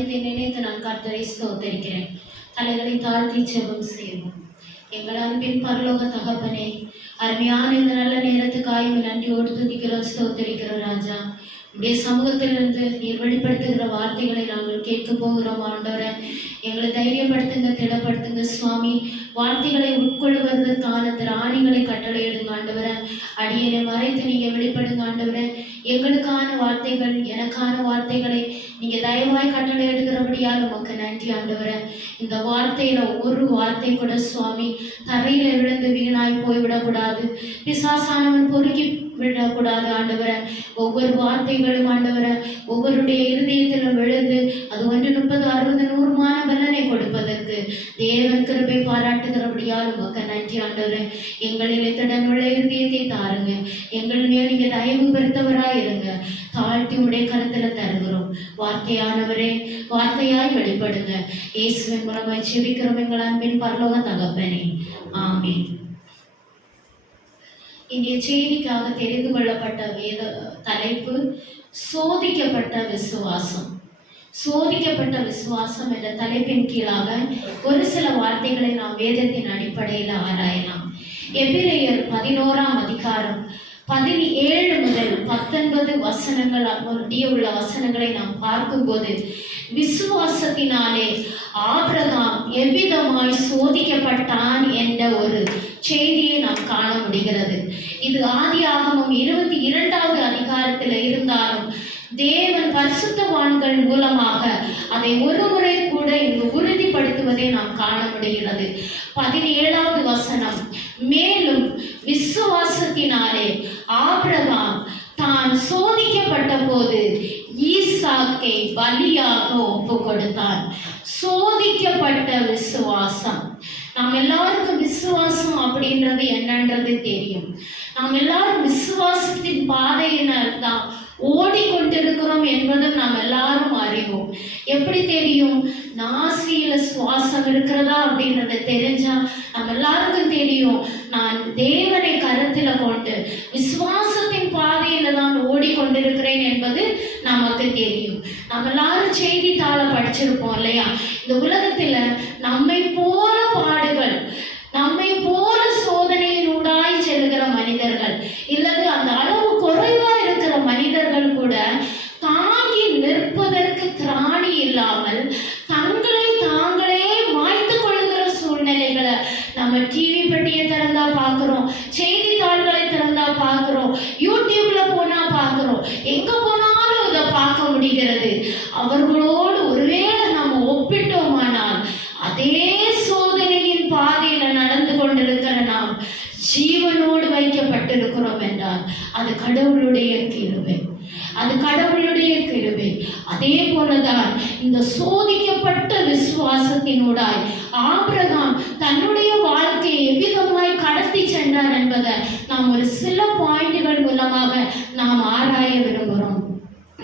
பாக்கியத்தை நினைத்து நான் கர்த்தரை ஸ்தோத்தரிக்கிறேன். தலைகளை தாழ்த்தி ஜெபம் செய்வோம். எங்கள் அன்பின் பரலோக தகப்பனே, அருமையான இந்த நல்ல நேரத்துக்காய் நன்றியோடு துதிக்கிறோம், ஸ்தோத்தரிக்கிறோம் ராஜா. உடைய சமூகத்திலிருந்து நீர் வெளிப்படுத்துகிற வார்த்தைகளை நாங்கள் கேட்க போகிறோம் ஆண்டவரே. எங்களை தைரியப்படுத்துங்க, திடப்படுத்துங்க சுவாமி. வார்த்தைகளை உட்கொள்வதற்கான திராணிகளை கட்டளையிடுங்க ஆண்டவரே. அடியனை மறைத்து நீங்க வெளிப்படுங்க ஆண்டவரே. எங்களுக்கான வார்த்தைகள், எனக்கான வார்த்தைகளை நீங்க தயவாய் கட்டளையிடுகிறபடியால் உமக்கு நன்றி ஆண்டவரே. இந்த வார்த்தையில ஒரு வார்த்தை கூட சுவாமி தரையில விழுந்து வீணாய் போய்விடக்கூடாது, பிசாசானவன் பொறுக்கி விடக்கூடாது ஆண்டவரே. ஒவ்வொரு வார்த்தைகளும் ஆண்டவரே ஒவ்வொருடைய இருதயத்திலும் விழுந்து அது 1, 30, 60, 100 பலனை கொடுப்பதற்கு தேவன் கிருபை பாராட்டுகிறபடியால் உமக்கு நன்றி ஆண்டவரே. எங்களிலே திடனுள்ள இருதயத்தை தாருங்க. எங்கள் மேல் நீங்க தயவு பெருத்தவராயிருங்க. தாழ்த்தி உடைய கருத்துல தருகிறோம். வார்த்தையானவரே, வார்த்தையாய் வெளிப்படுங்க. இயேசுவின் மூலமாய் ஜெபிக்கிறோம் எங்கள் அன்பின் பரலோக தகப்பனே, ஆமென். இங்கே செய்திக்காக தெரிந்து கொள்ளப்பட்ட வேத தலைப்பு சோதிக்கப்பட்ட விசுவாசம். சோதிக்கப்பட்ட விசுவாசம் என்ற தலைப்பின் கீழாக ஒரு சில வார்த்தைகளை நாம் வேதத்தின் அடிப்படையில் ஆராயலாம். எபிரேயர் 11ஆம் அதிகாரம் 17 முதல் 19 வசனங்கள் அப்படியே உள்ள வசனங்களை நாம் பார்க்கும்போது, விசுவாசத்தினாலே ஆபிரகாம் எவ்விதமாய் சோதிக்கப்பட்டான் என்ற ஒரு செய்தியை நாம் காண முடிகிறது. இது ஆதியாகமம் 22வது அதிகாரத்தில் இருந்தாலும் தேவன் பரிசுத்தவான்கள் மூலமாக அதை ஒரு முறை கூட இங்கு உறுதிப்படுத்துவதை நாம் காண முடிகிறது. 17வது வசனம், மேலும் விசுவாசத்தினாலே ஆபிரகாம் தான் சோதிக்கப்பட்ட போது ஈசாக்கை பலியாக ஒப்பு கொடுத்தான். சோதிக்கப்பட்ட விசுவாசம். நாம் எல்லாருக்கும் விசுவாசம் அப்படின்றது என்னன்றது தெரியும். நாம் எல்லாரும் விசுவாசத்தின் பாதையினர் தான் ஓடிக்கொண்டிருக்கிறோம் என்பதும் நாம் எல்லாரும் அறிவோம். எப்படி தெரியும்? நாசியில சுவாசம் இருக்கிறதா அப்படின்றத தெரிஞ்சா நம்ம எல்லாருக்கும் தெரியும், நான் தேவனை கருத்துல கொண்டு விசுவாசத்தின் பாதையில தான் ஓடிக்கொண்டிருக்கிறேன் என்பது நமக்கு தெரியும். நம்ம எல்லாரும் செய்தித்தாளை படிச்சிருப்போம் இல்லையா? இந்த உலகத்துல நம்மை போல பாடுகள், நம்மை போல சோதனையினூடாய் செல்கிற மனிதர்கள், இல்லது அந்த அளவு குறைவா இருக்கிற மனிதர்கள் கூட தாங்கி நிற்பதற்கு திராணி இல்லாமல் தங்களை தாங்களே மாய்த்து கொள்ளுகிற சூழ்நிலைகளை நம்ம டிவி பெட்டியை திறந்தா பார்க்கிறோம், செய்தித்தாள்களை திறந்தா பார்க்கிறோம், யூடியூப்ல போனா பார்க்கிறோம், எங்க போனாலும் இதை பார்க்க முடிகிறது. அவர்களோடு ஒருவேளை நம்ம ஒப்பிட்டோமானால் அதே சோதனையின் பாதையில நடந்து கொண்டிருக்கிற நாம் ஜீவனோடு வைக்கப்பட்டிருக்கிறோம் என்றால் அது கடவுளுடைய கிருபை, அது கடவுளுடைய கிருபை. அதே போலதான் இந்த சோதிக்கப்பட்ட விசுவாசத்தினூடாய் ஆபிரகாம் தன்னுடைய வாழ்க்கையை எவ்விதமாய் கடத்தி சென்றார் என்பதை நாம் ஒரு சில பாயிண்டுகள் மூலமாக நாம் ஆராய விரும்புகிறோம்.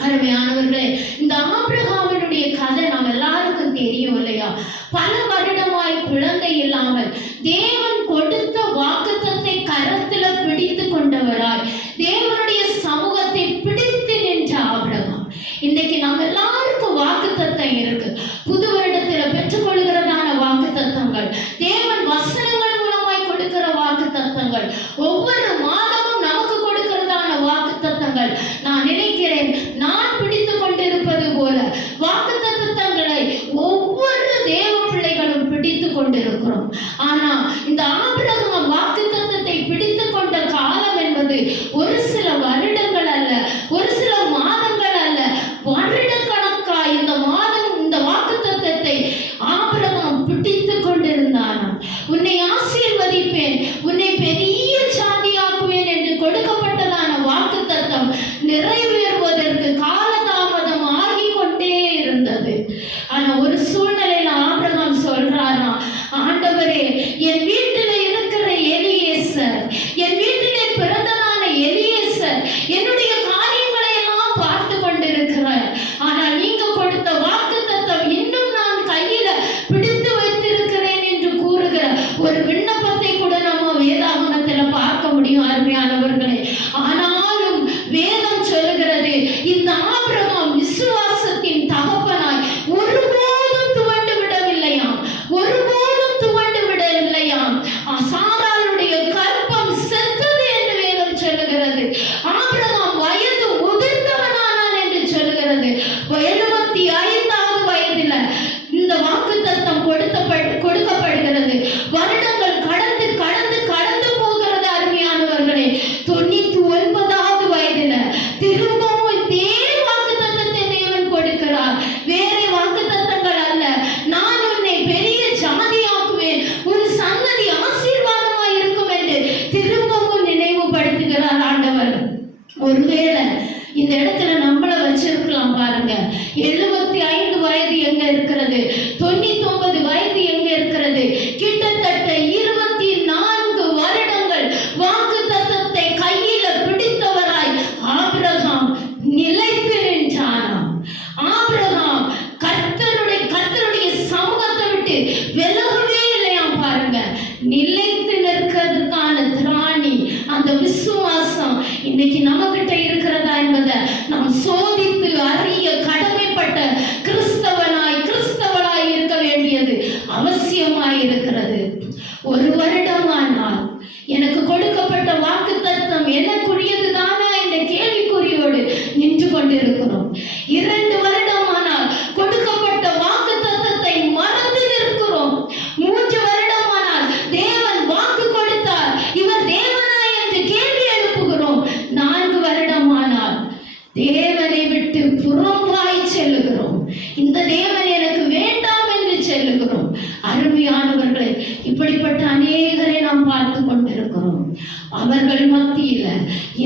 அருமையானவர்களே, இந்த ஆபிரகாமினுடைய கதை நாம் எல்லாருக்கும் தெரியும் இல்லையா? பல வருடமாய் குழந்தை இல்லாமல் தேவன் கொடுத்த வாக்குத்தத்தை கரத்துல பிடித்து கொண்டவராய் தேவனுடைய சமூகத்தை பிடித்து நின்ற ஆபிரகாம். இன்னைக்கு நம்ம எல்லாருக்கும் வாக்குத்தத்தம் இருக்கு. புது வருடத்துல பெற்றுக்கொள்கிறதான வாக்குத்தத்தங்கள், தேவன் வசனங்கள் மூலமாய் கொடுக்கிற வாக்குத்தத்தங்கள், ஒவ்வொரு மாதமும் நமக்கு கொடுக்கிறதான வாக்குத்தத்தங்கள். நான் நினைக்கிறேன், நான் பிடித்து கொண்டிருப்பது போல வாக்குத்தத்தங்களை ஒவ்வொரு தேவ பிள்ளைகளும் பிடித்து கொண்டிருக்கிறோம். ஆனா இந்த ஆபிரகாம் வாக்குத்தத்தத்தை பிடித்து கொண்ட காலம் என்பது ஒரு சில வருடங்கள் அல்ல, ஒரு சில மாதங்கள் அல்ல, வருடக்கணக்கா இந்த வாக்குத்தத்தத்தை ஆபிரகாம் பிடித்து கொண்டிருந்தாராம். உன்னை ஆசீர்வதிப்பேன், உன்னை பெரிய சாதியாக்குவேன் என்று கொடுக்கப்பட்டதான வாக்குத்தத்தம் நிறைவேறுவதற்கு காலதாமதம் ஆகிக் கொண்டே இருந்தது. ஆனா ஒரு சூழ்நிலையில ஆபிரகாம் சொல்றாராம், ஆண்டவரே, என் வீட்டில இருக்கிற எலியேசர், என் வீட்டிலே பிறந்ததான எலியேசர் என்னுடைய காரியங்களை எல்லாம் பார்த்து கொண்டிருக்கிறார். ஆனால் நீங்க கொடுத்த வாக்குத்தத்தம் இன்னும் நான் கையில பிடித்து வைத்திருக்கிறேன் என்று கூறுகிற ஒரு விண்ணப்பத்தை கூட நம்ம வேதாகமத்துல பார்க்க முடியும் அருமையானவர்களே. ஆனாலும் வேதம் சொல்லுகிறது, இந்த ஆபிரகாம் விசுவாசத்தின் தகப்பனாய் ஒரு வயது எங்க இருக்கிறது? 99 வயது எங்க இருக்கிறது? கிட்டத்தட்ட 24 வருடங்கள் வாக்கு தத்தத்தை கையில பிடித்தவராய் ஆபிரகாம் நிலைத்து நின்றாராம். ஆபிரகாம் கர்த்தருடைய சமூகத்தை விட்டு விலகவே இல்லையாம். பாருங்க, நிலைத்து நிற்கிறதுக்கான திராணி, அந்த விசுவாசம் இன்னைக்கு நம்மகிட்ட இருக்கிறதா என்பதை நாம் சோதித்து அறிய கடமைப்பட்ட கிறிஸ்தவளாய் இருக்க வேண்டியது அவசியமாய் இருக்கிறது. 1 வருடமானால் எனக்கு கொடுக்கப்பட்ட வாக்குத்தத்தம் எனக்குரியது தானா என்ற கேள்விக்குறியோடு நின்று கொண்டிருக்கிறோம். 2 வருடமானால் கொடுக்கப்பட்ட வாக்குத்தத்தத்தை மறந்து நிற்கிறோம். 3 வருடமானால் தேவன் வாக்கு கொடுத்தார், இவர் தேவனா என்று கேள்வி எழுப்புகிறோம். 4 வருடமானால் தேவனை விட்டு புறம்பாய் செல்லுகிறோம். இந்த தேவன் எனக்கு வேண்டாம் என்று செல்லுகிறோம். அருமையானவர்களே, இப்படிப்பட்ட அநேகரை நாம் பார்த்து கொண்டிருக்கிறோம். அவர்கள் மத்தியில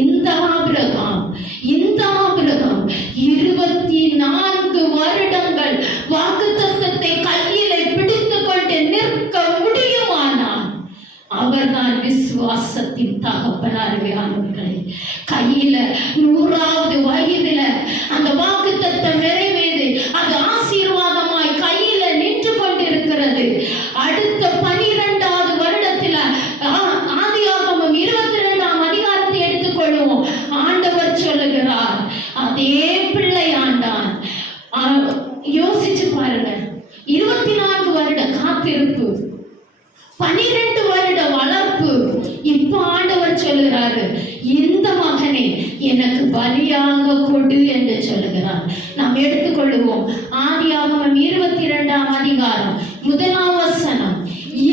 இந்த ஆபிரகாம் 24 வருடங்கள் வாக்குத்தத்தத்தை கையிலே பிடித்துக் கொண்டு நிற்க முடியுமானால் அவர்தான் விசுவாசத்தின் தகப்பன். அருமையானவர்களே, கையில 100வது வயதில அந்த வாக்குத்தத்தம் நிறைவேறி அது ஆசீர்வாதமாய் கையில நின்று கொண்டிருக்கிறது. அடுத்த 12வது வருடத்துல ஆதியாகமம் 22ஆம் அதிகாரத்தை எடுத்துக்கொள்வோம். ஆண்டவர் சொல்லுகிறார், அதே பிள்ளை ஆண்டான். யோசிச்சு பாருங்க, 24 வருட காத்திருப்பு, 12 வருட வளர்ப்பு. இப்ப ஆண்டவர் சொல்லுகிறாரு, இந்த மகனை எனக்கு பலியாக கொடு என்று சொல்லுகிறார். நாம் எடுத்துக்கொள்வோம். ஆதியாகமம் 22ஆம் அதிகாரம் 1ஆம் வசனம்.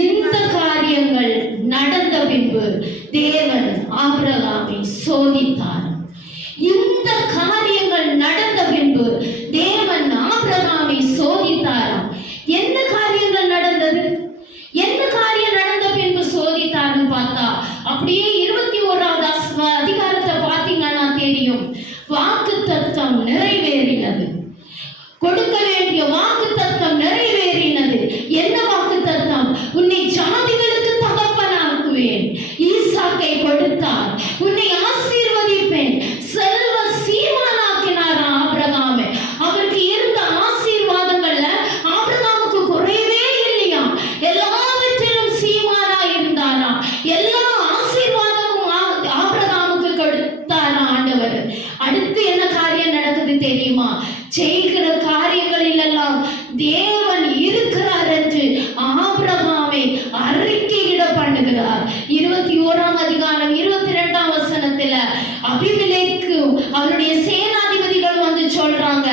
இந்த காரியங்கள் நடந்த பின்பு தேவன் ஆபிரகாமை சோதித்தார். இந்த காரியங்கள் நடந்த பின்பு தேவன் ஆபிரகாமை சோதித்தாராம். என்ன காரியங்கள் நடந்தது? என்ன காரியம் நடந்த பின்பு சோதித்தார்னு பார்த்தா, அப்படியே 21வது அதிகாரத்தை பார்த்தீங்கன்னா தெரியும். வாக்குத்தத்தம் நிறைவேறினது. கொடுக்க வேண்டிய வாக்குத்தத்தம் நிறைவேறினது. என்ன வாக்குத்தத்தம்? உன்னை ஜாதிகளுக்கு தகப்பனாக்குவேன். ஈசாக்கை கொடுத்தார். உன்னை ஆசீர்வதிப்பேன். செல்வ சீமானாக்கினார் ஆபிரகாமை. அவருக்கு இருந்த ஆசீர்வாதங்கள்ல ஆபிரகாமுக்கு குறைவே இல்லையா. எல்லாவற்றிலும் சீமானா இருந்தாரா. எல்லா ஆசீர்வாதமும் ஆபிரகாமுக்கு கொடுத்தாரா ஆண்டவர். அடுத்து என்ன காரியம் நடக்குது தெரியுமா? செய்கிற காரியங்களில் எல்லாம் தேவன் இருக்கிறார் என்று ஆபிரகாமை அறிக்கையிட பண்ணுகிறார். 21ஆம் அதிகாரம் 22ஆம் வசனத்துல அபிமெலேக்கு அவருடைய சேனாதிபதிகள் வந்து சொல்றாங்க,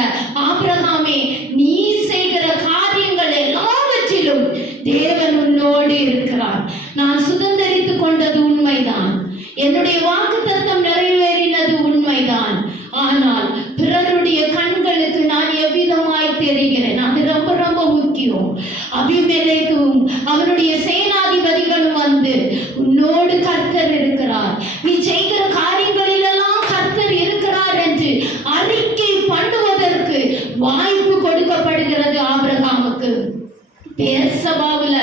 ஆபிரகாமே, நீ செய்கிற காரியங்கள் எல்லாவற்றிலும் தேவன் உன்னோடு இருக்கிறார். நான் சுதந்தரித்துக் கொண்டது உண்மைதான், என்னுடைய வாக்குத்தத்தம் நிறைவேறினது உண்மைதான். ஆனால் பிறருடைய கண்களுக்கு நான் எவ்விதமாய் தெரிகிறேன், அது ரொம்ப ரொம்ப முக்கியம். அபிமெலேக்கும் அவருடைய சேனாதிபதிகளும் வந்து, உன்னோடு கர்த்தர் இருக்கிறார், நீ செய்கிற காரியங்களில் எல்லாம் கர்த்தர் இருக்கிறார் என்று அறிக்கை பண்ணுவதற்கு வாய்ப்பு கொடுக்கப்படுகிறது ஆபிரகாமுக்கு. பெயர்சபாவுல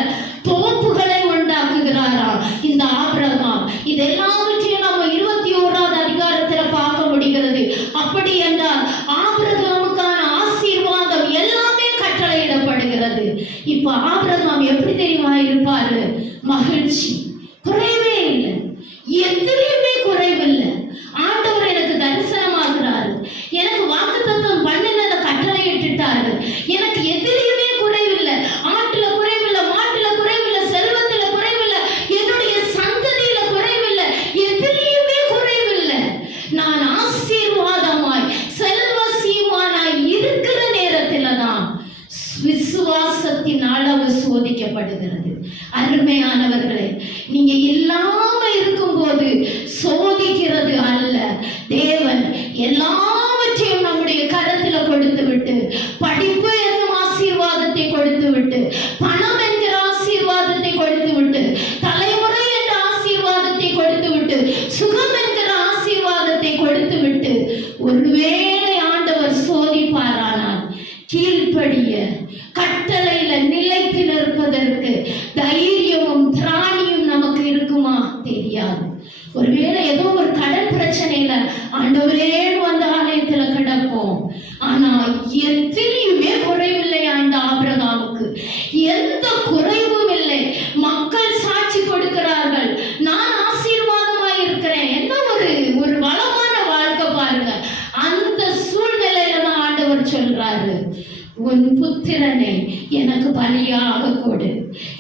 தோப்புகளை உண்டாக்குகிறாரா இந்த ஆபிரகாம். இதெல்லாவற்றையும் நம்ம 21வது அதிகாரத்துல பார்க்க முடிகிறது. அப்படி என்றால் ஆபிரகாமுக்கான ஆசீர்வாதம் எல்லாமே கட்டளையிடப்படுகிறது. இப்ப ஆபிரகாம் எப்படி தெரியுமா இருப்பாரு? மகிழ்ச்சி, குறைவே இல்லை, எதுலையுமே குறைவில்லை. ஆண்டவர் எனக்கு தரிசனமாகிறாரு, எனக்கு வாக்குத்தத்தம் பண்ணினதை கட்டளையிட்டுட்டாரு, எனக்கு எதிலையுமே குறைவில்லை. ஆட்டுல குறைவில்லை, மாட்டுல குறைவில்லை, செல்வத்துல குறைவில்லை, என்னுடைய சந்ததியில குறைவில்லை, எதிலையுமே குறைவில்லை. நான் ஆசீர்வாதமாய் செல்வ சீமானாய் இருக்கிற நேரத்துல தான் விசுவாசத்தின் அளவு சோதிக்கப்படுகிறது. அருமையானவர்களே, நீங்க இல்லாம இருக்கும்போது சோதிக்கிறது அல்ல. தேவன் எல்லாவற்றையும் நம்முடைய கரத்துல கொடுத்து விட்டு, படிப்பு என்னும் ஆசீர்வாதத்தை கொடுத்து விட்டு, பணம் என்கிற ஆசீர்வாதத்தை கொடுத்து விட்டு, தலைமுறை என்ற ஆசீர்வாதத்தை கொடுத்து விட்டு, சுகம் என்கிற ஆசீர்வாதத்தை கொடுத்து விட்டு, ஒருவேளை ஆண்டவர் சோதிப்பாரானால் கீழ்ப்ப கீழ்ப்படிய, கட்டளையில நிலைத்து நிற்பதற்கு தைரியமும் திராணியும் நமக்கு இருக்குமா? தெரியாது. ஒருவேளை ஏதோ ஒரு கடன் பிரச்சனையில ஆண்டவரேன்னு வந்து ஆலயத்துல கிடப்போம். ஆனா எதிலையுமே குறைவில்லையா இந்த ஆபிரகாமுக்கு? எந்த குறைவும் இல்லை. மக்கள் சாட்சி கொடுக்கிறார்கள், நான் ஆசீர்வாதமாய் இருக்கிறேன். என்ன ஒரு வளமான வாழ்க்கை பாருங்க. அந்த சூழ்நிலையில தான் ஆண்டவர் சொல்றாரு, உன் புத்திரனை எனக்கு பலியாக கொடு.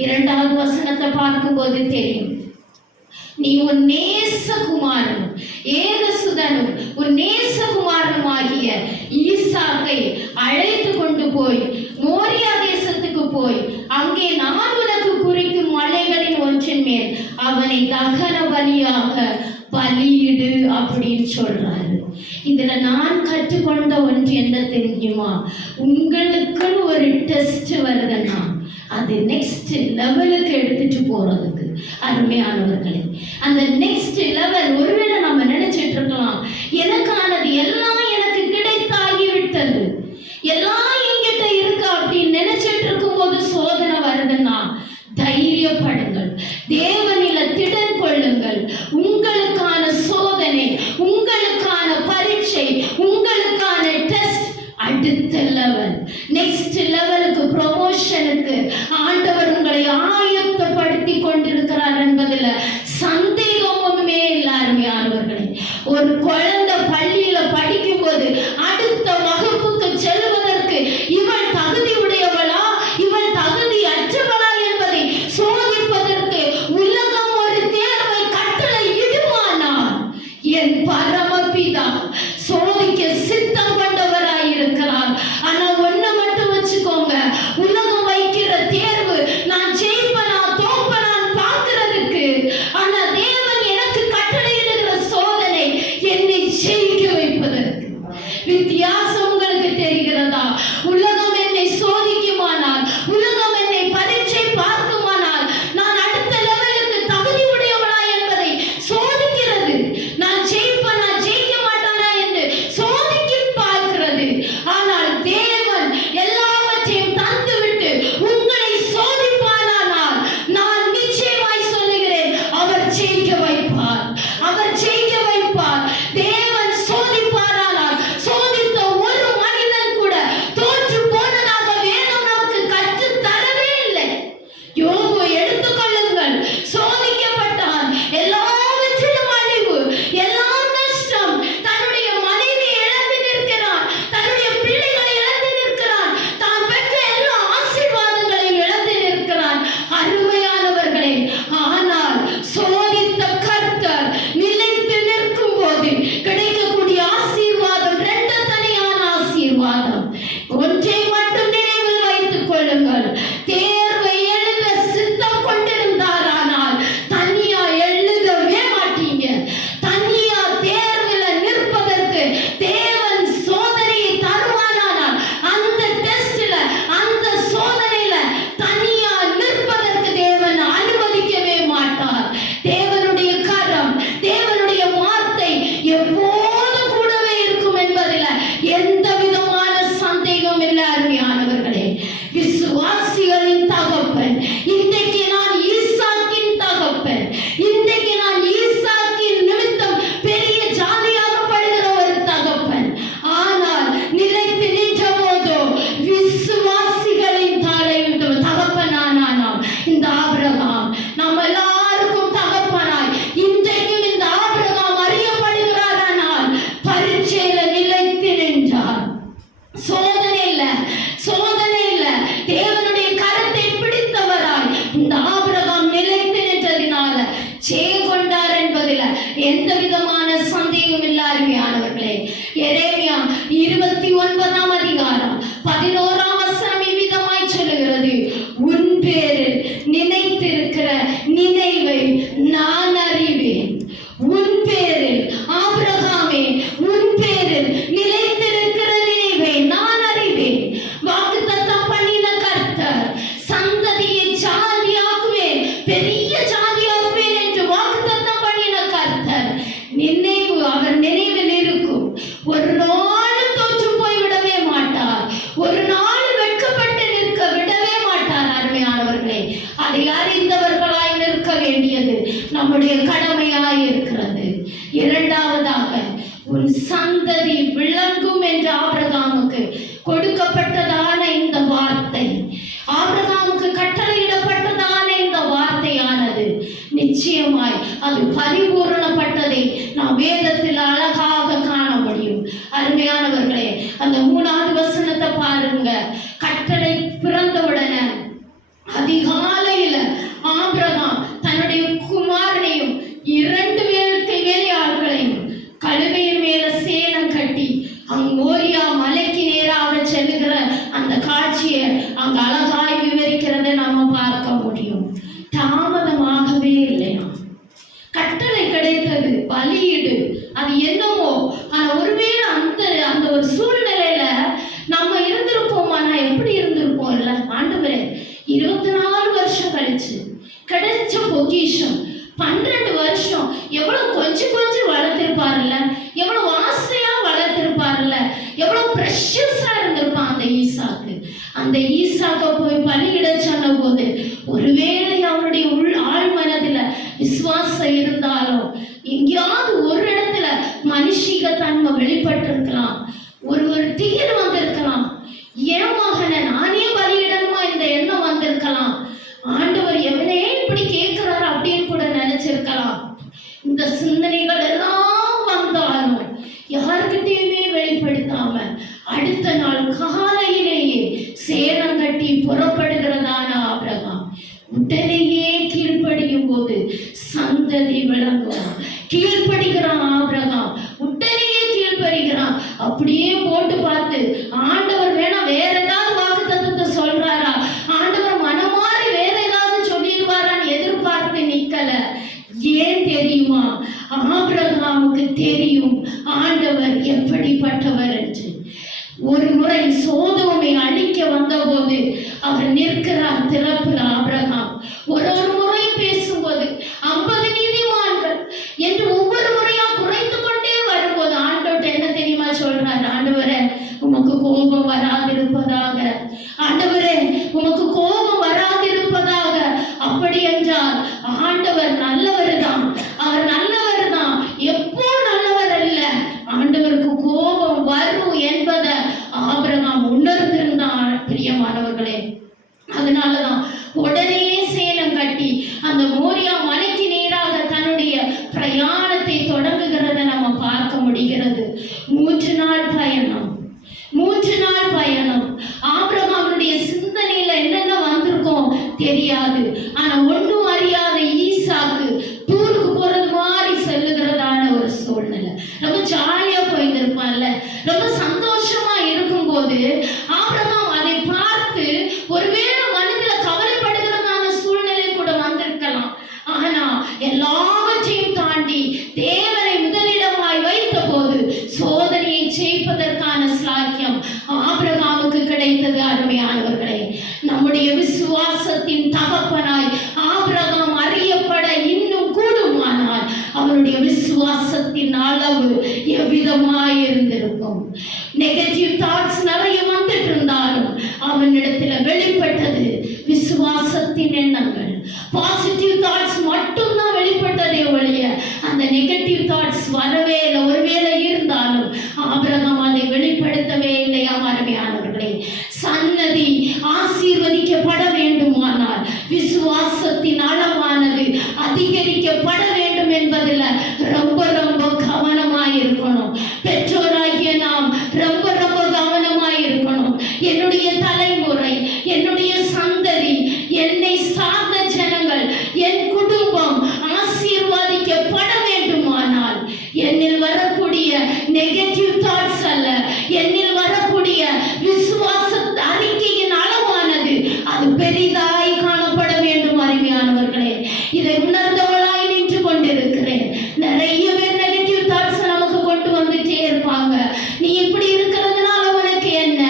2வது வசனத்தை பார்க்கும்போது தெரியும், நீ உன் நேசகுமாரனும் ஏகசுதனும் உன் நேசகுமாரனுமாகிய ஈசாக்கை அழைத்து கொண்டு போய் மோரியா தேசத்துக்கு போய் அங்கே நான் உனக்கு குறிக்கும் மலைகளின் ஒன்றின் மேல் அவனை தகன பலியாக பலியிடு அப்படின்னு சொல்றாரு. இதுல நான் கற்றுக்கொண்ட ஒன்று என்ன தெரியுமா? உங்களுக்குன்னு ஒரு டெஸ்ட் வருதுன்னா அது நெக்ஸ்ட் லெவலுக்கு எடுத்துட்டு போறதுக்கு அருமையானவர்களே, அந்த நெக்ஸ்ட் லெவல். ஒருவேளை நம்ம நினைச்சிட்டு இருக்கலாம், எனக்கானது எல்லாம் எனக்கு கிடைத்தாகிவிட்டது, எல்லாம் என்கிட்ட இருக்கு அப்படின்னு நினைச்சிட்டு இருக்கும் போது சோதனை வருதுன்னா தைரியப்படுங்கள், தேவனில திடன் கொள்ளுங்கள். உங்களுக்கான சோதனை, உங்களுக்கான பரீட்சை, உங்களுக்கான டெஸ்ட் அடுத்த லெவல், நெக்ஸ்ட் லெவலுக்கு, ப்ரமோஷனுக்கு ஆண்டவர் உங்களை ஆயத்தப்படுத்தி கொண்டிருக்கிறார் என்பதில் சந்தேகமுமே இல்லை. அருமையானவர்களே, ஒரு குழந்தை பள்ளியில படிக்கும் போது அடுத்த வகுப்புக்கு செல்வதற்கு இவள் தகுதி உடையவளா, இவள் தகுதி அற்றவளா என்பதை சோதிப்பதற்கு உலகம் ஒரு தேர்வை கட்டளை இடுமானால் என் பரமபிதா சோதிக்க சித்தம் கொண்டவராய் இருக்கிறார். ஆனா ஒண்ணு மட்டும் வச்சுக்கோங்க, உலகம் வைக்கிற தேர்வு நான் ஜெயிப்பனா தோப்பனான் பார்க்கிறதுக்கு. ஆனா தேவன் எனக்கு கட்டளையிடுகிற சோதனை என்னை ஜெயிக்க வைப்பதற்கு. வித்தியாசம் உங்களுக்கு தெரிகிறதா? உலகம் என்னை சோதிக்குமானால், உலகம் என்னை பரீட்சை பார்க்குமானால் நான் அடுத்த லெவலுக்கு தகுதி உடையவளா என்பதை சோதிக்கிறது. நான் ஜெயிப்பனா ஜெயிக்க மாட்டானா என்று சோதிக்க பார்க்கிறது. ஆனால் தேவன் எல்லாவற்றையும் தந்துவிட்டு உங்களை சோதிப்பானால் நான் நிச்சயமாய் சொல்லுகிறேன், அவர் ஜெயிக்க வைப்பார், அவர் ஜெயிக்க வைப்பார். தேவன் சோதிப்பாரானால் சோதித்த ஒரு மனிதன் கூட தோற்று போனதாக வேதம் நமக்கு கற்றுத் தரவே இல்லை. யோபு எடுத்துக்கொள்ளுங்கள், சோதிக்கப்பட்டான், எல்லாவற்றிலும் அழிவு, எல்லாம் நஷ்டம். தன்னுடைய மனைவியை இழந்து நிற்கிறான், தன்னுடைய பிள்ளைகளை இழந்து நிற்கிறான், தான் பெற்ற எல்லா ஆசீர்வாதங்களை நம்முடைய கடமையாய் இருக்கிறது. இரண்டாவதாக, உன் சந்ததி விளங்கும் என்று ஆபிரகாமுக்கு கொடுக்கப்பட்டதான இந்த வார்த்தை, ஆபிரகாமுக்கு கட்டளையிடப்பட்டதான இந்த வார்த்தையானது நிச்சயமாய் அது பரிபூரணப்பட்டதை நாம் வேதத்தில் அழகாக காண முடியும். அருமையானவர்களே, அந்த 3வது வசனத்தை பாருங்க. கட்டளை பிறந்தவுடனே அதிகாலையில ஆபிரகாம் தன்னுடைய குமாரனையும் 2 வேலையாட்களையும் கழுதையின் மேல சேனம் கட்டி மோரியா மலைக்கு நேராக செல்லுகிற அந்த காட்சியை அங்க அழகாய் விவரிக்கிறதை நாம பார்க்க முடியும். தாமதமாகவே இல்லையா, கட்டளை கிடைத்தது, பலியிடு, அது என்னவோ. ஆனா ஒருவேளை அந்த ஒரு சூழ்நிலையில நம்ம இருந்திருப்போம். ஆனா எப்படி இருந்திருப்போம் இல்ல, ஆண்டவரே 24 வருஷம் கழிச்சு கிடைச்ச பொக்கிஷம், 12 வருஷம் எவ்வளவு கொஞ்சம் வளர்த்திருப்பாருல்ல, எவ்வளவு ஆசையா வளர்த்திருப்பாருல்ல, எவ்வளவு ப்ரெஷஸா இருந்திருப்பான் அந்த ஈசாக்கு. அந்த ஈசாக்க போய் பலியிட சொன்ன போது ஒருவேளை அவனுடைய ஆழ் மனதுல விசுவாசம் இருந்தாலும் எங்கேயாவது ஒரு இடத்துல மனுஷிக தன்மை வெளிப்பட்டிருக்கலாம், ஒரு திகிர் வந்திருக்கலாம், என் மகனை நானே பலியிடணுமா இந்த எண்ணம் வந்திருக்கலாம், ஆண்டவர் எவனே இப்படி கேட்கிறாரு அப்படின்னு கூட நினைச்சிருக்கலாம். இந்த சிந்தனைகள் எல்லாம் வந்தாலும் யாருக்கிட்டையுமே வெளிப்படுத்தாம அடுத்த நாள் காலையிலேயே சேனம் கட்டி புறப்படுகிறதான ஆபிரகாம் உடனேயே கீழ்ப்படியும் போது சந்ததி விளங்கும். கீழ்ப்படுகிறான் ஆபிரகாம், உடனேயே கீழ்ப்படுகிறான். அப்படியே போட்டு பார்த்து ஆண்டவர் வேணா வேற ஏதாவது வாக்குத்தத்தத்தை சொல்றாரா, ஆண்டவர் மனமாறி வேற ஏதாவது சொல்லிடுவாரான்னு எதிர்பார்த்து நிக்கல. ஏன் தெரியுமா, ஆபிரகாமுக்கு தெரியும் ஆண்டவர் எப்படிப்பட்டவர் என்று. ஒரு முறை சோதோமை அழிக்க வந்த போது அவர் நிற்கிறார் திறப்புல. ஆபிரகாம் ஒரு முறை பேசும்போது 50 நீதிமான்கள் என்று ஒவ்வொரு முறையா குறைத்து கொண்டே வரும்போது ஆண்டவர் என்ன தெரியுமா சொல்றார், ஆண்டவரே உமக்கு கோபம் வராதிருப்பதாக, ஆண்டவரே உமக்கு கோபம் வராதிருப்பதாக. அப்படி என்றால் ஆண்டவர் நல்லவர் தான், அவர் நல்லவர் தான், எப்போ நல்லவர் அல்ல, ஆண்டவருக்கு கோபம் வரும் என்பதை ஆபிரகாம் உணர்ந்திருந்தான். பிரியமானவர்களே, அதனாலதான் உடனே சேலம் கட்டி அந்த மோரியா மலைக்கு நேராக தன்னுடைய பிரயாணத்தை தொடங்குகிறத நம்ம பார்க்க முடிகிறது. 3 நாள் பயணம், 3 நாள் பயணம். ஆபிரகாமுடைய சிந்தனையில என்னென்ன வந்திருக்கோம் தெரியாது. ஆனா ஒன்றும் அறியாத ஈசாக்கு டூருக்கு போறது மாதிரி செல்லுகிறதான ஒரு சூழ்நிலை. ரொம்ப ஜாலியா போயிருந்திருப்பான்ல, ரொம்ப சந்தோஷமா இருக்கும்போது ஆபிரகாம் அதை பார்த்து ஒருவேளை மனதில் கவலைப்படுகிறதான சூழ்நிலை கூட வந்திருக்கலாம். ஆனா எல்லாவற்றையும் தாண்டி தேவனை முதலிடமாய் வைத்த போது சோதனையை ஜெயிப்பதற்கான சாக்கியம் ஆபிரகாமுக்கு கிடைத்தது. அருமையானவர்களே, நம்முடைய விசுவாசத்தின் தகப்பனாய் ஆபிரகாம் அறியப்பட இன்னும் கூடுமானால் அவருடைய விசுவாசத்தின் அளவு எவ்விதமாய் இருந்திருக்கும். நெகட்டிவ் தாட்ஸ் நிறைய வந்துட்டு இருந்தாலும் அவனிடத்துல வெளிப்பட்டது விசுவாசத்தின் எண்ணங்கள். பாசிட்டிவ் தாட்ஸ் மட்டும்தான் வெளிப்பட்டதே ஒழிய அந்த நெகட்டிவ் தாட்ஸ் வரவே இல்லை. ஒருவேளை இருந்தாலும் ஆபிரகாம் அதை வெளிப்படுத்தவே இல்லையா. அருமையானவர்களே, சன்னதி ஆசீர்வதிக்கப்பட வேண்டுமானால் விசுவாசத்தின் அளவானது அதிகரிக்கப்பட வேண்டும் என்பதில் ரொம்ப ரொம்ப கவனமாய் இருக்கணும். பெற்றோராகிய நாம் ரொம்ப ரொம்ப கவனமாய் இருக்கணும். என்னுடைய தலைமுறை, என்னுடைய சந்ததி, என்னை சார்ந்த ஜனங்கள், என் குடும்பம் ஆசீர்வதிக்கப்பட வேண்டுமானால் என்னில் வரக்கூடிய நெகட்டிவ் தாட்ஸ் அல்ல, என்னில் வரக்கூடிய விசுவாச அறிக்கையின் அளவானது அது பெரிதாய் காணப்பட வேண்டும். அருமையானவர்களே, இதை உணர்ந்தவளாய் நின்று கொண்டிருக்கிறேன். நிறைய பேர் நெகட்டிவ் தாட்ஸ் நமக்கு கொண்டு வந்துட்டே இருப்பாங்க. நீ இப்படி இருக்கிறதுனால உனக்கு என்ன,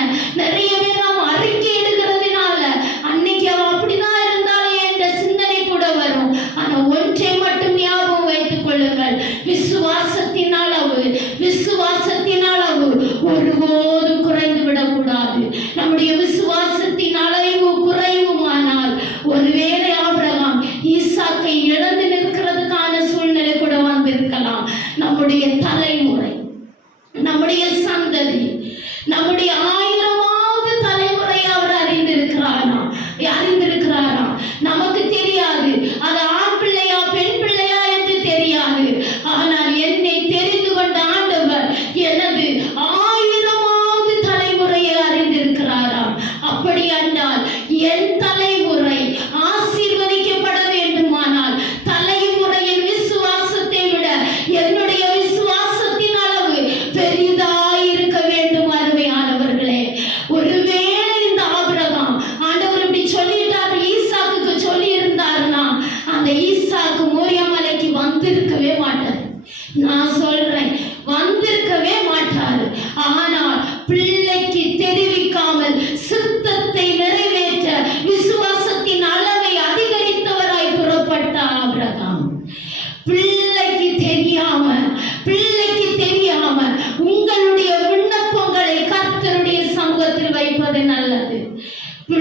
நிறைய பேர் நாம் அறிக்கை எடுக்கிறதுனால அன்னைக்கு அவன் அப்படிதான் இருந்தாலே என்ற சிந்தனை கூட வரும். ஆனா ஒன்றை மட்டும் ஞாபகம் வைத்துக் கொள்ளுங்கள், விசுவாசத்தின் அளவு, விசுவாசத்தின் அளவு ஒருபோதும் குறைந்து விடக்கூடாது. நம்முடைய விசுவாசத்தின் அளவு குறைவுமான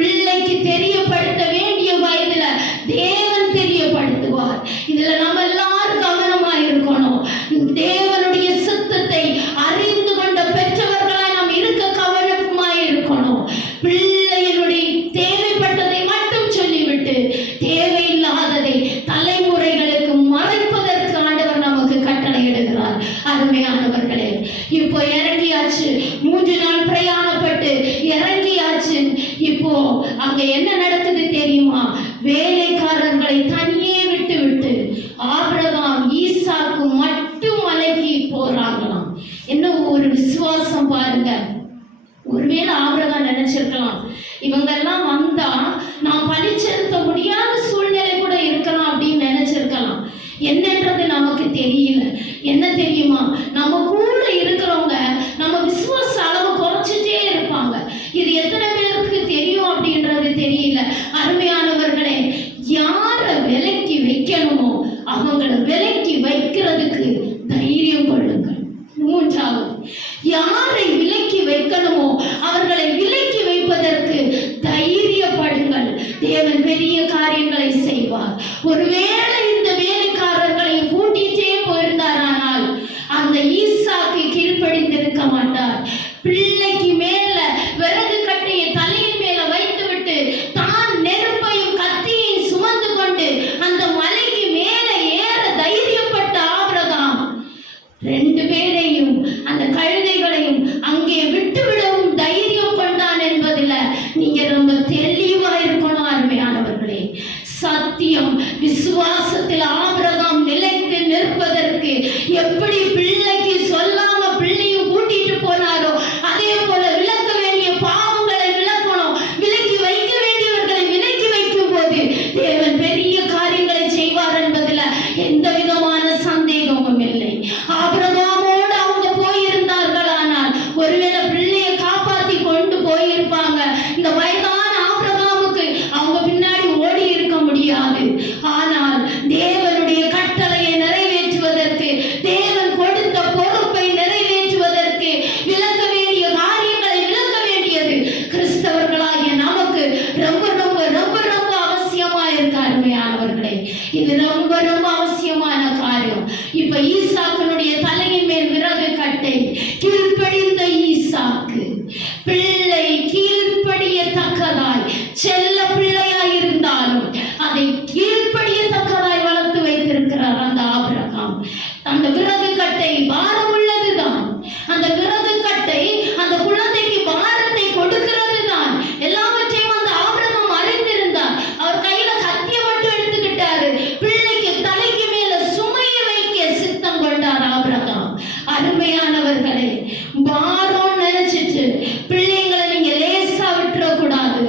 பிள்ளைக்கு தெரியப்படுத்த வேண்டிய வயதுல தேவன் தெரியப்படுத்துவார். இதுல நம்ம எல்லாரும் கவனமா இருக்கணும். தேவனுடைய சித்தத்தை அறிந்து கொண்ட பெற்றவர்களாய் நாம் இருக்க கவனமாய் இருக்கணும். பிள்ளையினுடைய தேவைப்பட்டதை மட்டும் சொல்லிவிட்டு தேவையில்லாததை தலைமுறைகளுக்கு மறைப்பதற்கு ஆண்டவர் நமக்கு கட்டளை இடுகிறார். அருமையானவர்களே, இப்போ இறங்கியாச்சு, 3 நாள் பிரயாணப்பட்டு இறங்கியாச்சு. இப்போ அங்க என்ன நடக்குது தெரியுமா? வேலைக்காரர்களை தனியே விட்டு விட்டு ஆபிரகாம் ஈசாக்கு மட்டும் மலைக்கு போறாங்களாம். என்ன ஒரு விசுவாசம் பாருங்க. ஒருவேளை ஆபிரகாம் நினைச்சிருக்கலாம், இவங்கெல்லாம் வந்தா நான் பலி செலுத்த முடியாத சூழ்நிலை கூட இருக்கலாம் அப்படின்னு நினைச்சிருக்கலாம். என்னன்றது நமக்கு தெரியல. என்ன தெரியுமா? நம்ம கூட இருக்கிறவங்க நம்ம விசுவாச அளவு குறைச்சிட்டே இருப்பாங்க. இது எத்தனை பேருக்கு தெரியும் அப்படின்றது தெரியல. அருமையானவர்களே, யாரை விலக்கி வைக்கணுமோ அவங்களை விலக்கி வைக்கிறதுக்கு தைரியம் கொள்ளுங்கள். 3வது, யாரை விலக்கி வைக்கணுமோ அவர்களை விலக்கி வைப்பதற்கு தைரியப்படுங்கள். தேவன் பெரிய காரியங்களை செய்வார். ஒருவேளை இந்த வேலைக்காரர்களையும் கூட்டிட்டே போயிருந்தாரானால் அந்த ஈசாக்கு கீழ்ப்படிந்திருக்க மாட்டார். பிள்ளைக்கு மேல விறகு கட்டையை தலையின் மேல வைத்துவிட்டு தான் நெருப்பையும் கத்தியையும் சுமந்து கொண்டு அந்த மலைக்கு மேல ஏற தைரியப்பட்ட ஆபிரகாம் 2 பேரையும் அந்த கழுதைகளையும் அங்கே விட்டுவிடவும் தைரியம் கொண்டான் என்பதில் நீங்க ரொம்ப தெளிவா இருக்கணும். அருமையானவர்களே, சத்தியம் விசுவாசத்தில் ஆபிரகாம் நிலைத்து நிற்பதற்கு எப்படி பிள்ளைக்கு சொல்லாம பிள்ளையும் கூட்டிட்டு போனாரோ அதே போல விளக்க வேண்டிய பாவங்களை விளக்கணும். விலக்கி வைக்க வேண்டியவர்களை விலக்கி வைக்கும் போது தேவன் பெரிய காரியங்களை செய்வார் என்பதில் எந்த விதமான சந்தேகமும் இல்லை. ஆபிரகாமோடு அவங்க போயிருந்தார்கள். ஆனால் ஒருவேளை பிள்ளையை காப்பாத்தி கொண்டு போயிருப்பாங்க. இந்த வயதான ஆபிரகாமுக்கு அவங்க பின்னாடி ஓடி இருக்க முடியாது. ஆனால் தேவனுடைய கட்டளையை நிறைவேற்றுவதற்கு, தேவன் கொடுத்த பொறுப்பை நிறைவேற்றுவதற்கு விளக்க வேண்டிய காரியங்களை விளக்க வேண்டியது கிறிஸ்தவர்களாகிய நமக்கு ரொம்ப ரொம்ப ரொம்ப ரொம்ப அவசியமா இருக்கு. அருமையானவர்களே, இது ரொம்ப ரொம்ப அவசியமான காரியம். இப்ப ஈசாக்கினுடைய தலையின் மேல் விறகு கட்டை, கீழ்ப்படிந்த ஈசாக்கு பிள்ளை கீழ்ப்படியத்தக்கதாய், செல்ல பிள்ளையாய் இருந்தாலும் அதை கீழ்ப்படியத்தக்கதாய் வளர்த்து வைத்திருக்கிறார் அந்த ஆபிரகாம். அந்த விறகு கட்டை பாரம் உள்ளதுதான். அந்த விறகு கட்டை அந்த குழந்தைக்கு பாரத்தை கொடுக்கிறது தான். எல்லாவற்றையும் அந்த ஆபிரகாம் அறிந்திருந்தார். அவர் கையில கத்திய மட்டும் எடுத்துக்கிட்டாரு. பிள்ளைக்கு தலைக்கு மேல சுமையை வைக்க சித்தம் கொண்டார் ஆபிரகாம். அருமையானவர்களே, பாரம் நினைச்சிட்டு பிள்ளைங்களை நீங்க லேசா விட்டுறக்கூடாது.